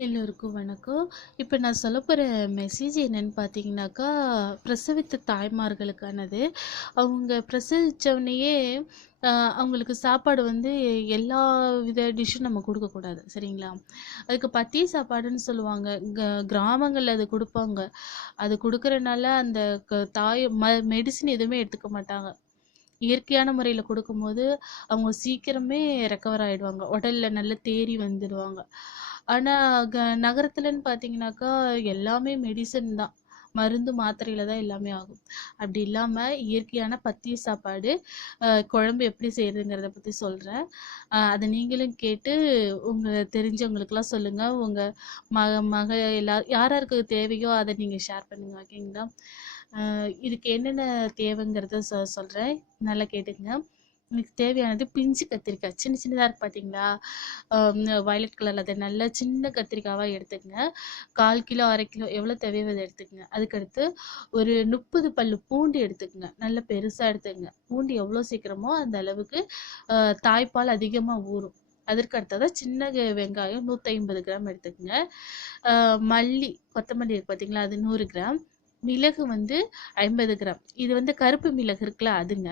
எல்லோருக்கும் வணக்கம். இப்போ நான் சொல்லப்போற மெசேஜ் என்னன்னு பார்த்தீங்கன்னாக்கா, பிரசவித்த தாய்மார்களுக்கானது. அவங்க பிரசவிச்சோனயே அவங்களுக்கு சாப்பாடு வந்து எல்லா வித டிஷ்ஷும் நம்ம குடுக்கக்கூடாது. சரிங்களா? அதுக்கு பத்திய சாப்பாடுன்னு சொல்லுவாங்க. கிராமங்கள்ல அது குடுப்பாங்க. அது குடுக்கறனால அந்த தாய் மெடிசின் எதுவுமே எடுத்துக்க மாட்டாங்க. இயற்கையான முறையில குடுக்கும்போது, அவங்க சீக்கிரமே ரெக்கவர் ஆயிடுவாங்க. உடல்ல நல்ல தேறி வந்துடுவாங்க. ஆனா, க நகரத்துலன்னு பார்த்தீங்கன்னாக்கா, எல்லாமே மெடிசின் தான். மருந்து, மாத்திரையில தான் எல்லாமே ஆகும். அப்படி இல்லாம இயற்கையான பத்திய சாப்பாடு, குழம்பு எப்படி செய்றதுங்கிறத பத்தி சொல்றேன். அத நீங்களும் கேட்டு உங்க தெரிஞ்சவங்களுக்கெல்லாம் சொல்லுங்க. உங்க மக யார் யாருக்கு தேவையோ அத நீங்க ஷேர் பண்ணுங்க. ஓகேங்களா? இதுக்கு என்னென்ன தேவைங்கிறத சொல்றேன். நல்லா கேட்டுக்கங்க. எனக்கு தேவையானது பிஞ்சு கத்திரிக்காய். சின்ன சின்னதா இருக்கு பார்த்தீங்களா? வயலட் கலர்ல அது நல்லா சின்ன கத்திரிக்காவா எடுத்துக்கங்க. 1/4 கிலோ, 1/2 கிலோ எவ்வளோ தேவையோ அத எடுத்துக்கங்க. அதுக்கடுத்து ஒரு 30 பல்லு பூண்டு எடுத்துக்கங்க. நல்ல பெருசா எடுத்துக்கங்க. பூண்டு எவ்வளோ சேர்க்கிறோமோ அந்த அளவுக்கு தாய்ப்பால் அதிகமா ஊறும். அதற்கு அடுத்ததா சின்ன வெங்காயம் 150 கிராம் எடுத்துக்கங்க. மல்லி, கொத்தமல்லி இருக்கு பார்த்தீங்களா? அது 100 கிராம். மிளகு வந்து 50 கிராம். இது வந்து கருப்பு மிளகு இருக்குல்ல அதுங்க.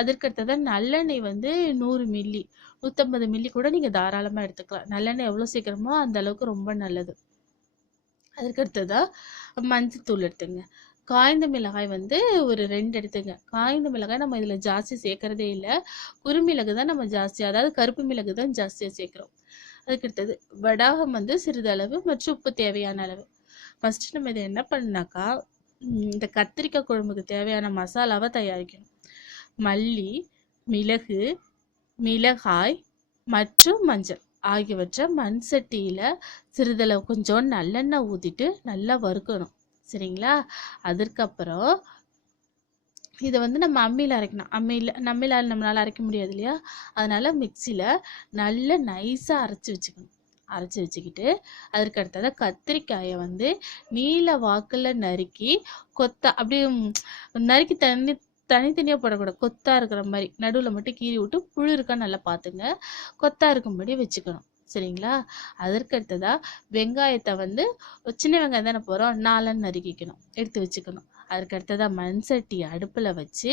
அதற்கு அடுத்ததா நல்லெண்ணெய் வந்து 100 மில்லி. 150 மில்லி கூட நீங்க தாராளமா எடுத்துக்கலாம். நல்லெண்ணெய் எவ்வளோ சேர்க்கிறோமோ அந்த அளவுக்கு ரொம்ப நல்லது. அதற்கு அடுத்ததா மஞ்சத்தூள் எடுத்துங்க. காய்ந்த மிளகாய் வந்து ஒரு 2 எடுத்துங்க. காய்ந்த மிளகாய் நம்ம இதில ஜாஸ்தி சேர்க்கிறதே இல்ல. குறுமிளகு தான் நம்ம ஜாஸ்தியா, அதாவது கருப்பு மிளகு தான் ஜாஸ்தியா சேர்க்கிறோம். அதுக்கு அடுத்தது வடாகம் வந்து சிறிதளவு மற்றும் உப்பு தேவையான அளவு. ஃபர்ஸ்ட் நம்ம இத என்ன பண்ணனாக்கா, இந்த கத்திரிக்காய் குழம்புக்கு தேவையான மசாலாவ தயாரிக்கணும். மல்லி, மிளகு, மிளகாய் மற்றும் மஞ்சள் ஆகியவற்றை மண் சட்டியில சிறிதளவு கொஞ்சம் நல்லெண்ணெய் ஊத்திட்டு நல்லா வறுக்கணும். சரிங்களா? அதற்கப்புறம் இதை வந்து நம்ம அம்மியில் அரைக்கணும். நம்மளால நம்மளால அரைக்க முடியாது இல்லையா? அதனால மிக்சியில நல்லா நைஸாக அரைச்சி வச்சுக்கணும். அரைச்சி வச்சுக்கிட்டு அதற்கு அடுத்ததாக கத்திரிக்காயை வந்து நீல வாக்கில் நறுக்கி அப்படியே நறுக்கி தனித்தனியாக போடக்கூடாது. கொத்தா இருக்கிற மாதிரி நடுவில் மட்டும் கீறி விட்டு புழு இருக்கா நல்லா பார்த்துங்க. கொத்தா இருக்கும்படி வச்சுக்கணும். சரிங்களா? அதற்கு அடுத்ததா வெங்காயத்தை வந்து சின்ன வெங்காயம் தானே போகிறோம், 4 நறுக்கிக்கணும், எடுத்து வச்சுக்கணும். அதுக்கு அடுத்ததா மண் சட்டி அடுப்பில் வச்சு,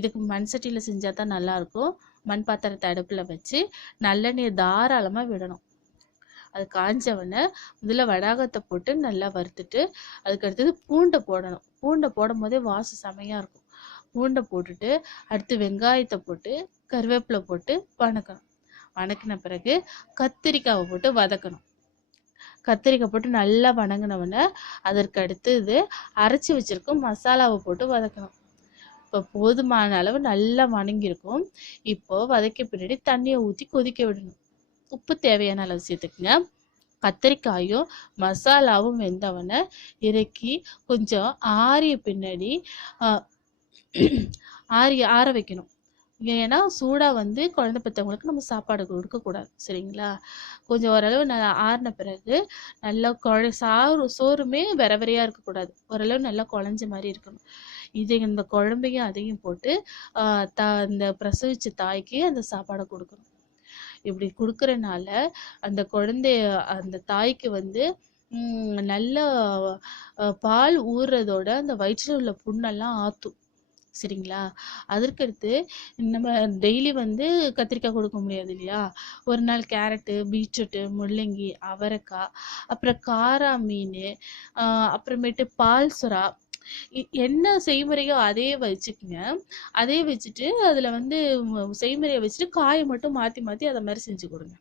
இதுக்கு மண் சட்டியில் செஞ்சால் தான் நல்லாயிருக்கும். மண் பாத்திரத்தை அடுப்பில் வச்சு நல்லெண்ணெயை தாராளமாக விடணும். அது காஞ்சவொடனே முதல்ல வடாகத்தை போட்டு நல்லா வறுத்துட்டு, அதுக்கு அடுத்தது பூண்டை போடணும். பூண்டை போடும் போதே வாசம் செமையாக இருக்கும். பூண்டை போட்டுட்டு அடுத்து வெங்காயத்தை போட்டு கருவேப்பிலை போட்டு வணக்கணும். வணக்கின பிறகு கத்திரிக்காவை போட்டு வதக்கணும். கத்திரிக்காய் போட்டு நல்லா வணங்கினவுடனே அதற்கு அடுத்தது அரைச்சி வச்சிருக்கும் மசாலாவை போட்டு வதக்கணும். இப்போ போதுமான அளவு நல்லா வணங்கியிருக்கும். இப்போ வதக்கிய பின்னாடி தண்ணியை ஊற்றி கொதிக்க விடணும். உப்பு தேவையான அளவு சேர்த்துக்குங்க. கத்திரிக்காயும் மசாலாவும் வெந்தவொடனே இறக்கி கொஞ்சம் ஆறிய பின்னாடி ஆற வைக்கணும். ஏன்னா சூடாக வந்து குழந்தை பெற்றவங்களுக்கு நம்ம சாப்பாடு கொடுக்கக்கூடாது. சரிங்களா? கொஞ்சம் ஓரளவு ஆறின பிறகு நல்லா சோறுமே வெற வெறையாக இருக்கக்கூடாது. ஓரளவு நல்லா குழஞ்ச மாதிரி இருக்கணும். இந்த குழம்பையும் அதையும் போட்டு இந்த பிரசவிச்ச தாய்க்கு அந்த சாப்பாடை கொடுக்கணும். இப்படி கொடுக்கறனால அந்த தாய்க்கு வந்து நல்ல பால் ஊறுறதோட அந்த வயிற்றில் உள்ள புண்ணெல்லாம் ஆற்றும். சரிங்களா? அதற்கடுத்து நம்ம டெய்லி வந்து கத்திரிக்காய் கொடுக்க முடியாது இல்லையா? ஒரு நாள் கேரட்டு, பீட்ரூட்டு, முள்ளங்கி, அவரைக்காய், அப்புறம் காரா மீன், அப்புறமேட்டு பால் சுறா, என்ன செய்முறையோ அதே வச்சுக்குங்க. அதே வச்சுட்டு அதில் வந்து செய்முறையை வச்சுட்டு காயை மட்டும் மாற்றி மாற்றி அதை மாதிரி செஞ்சு கொடுங்க.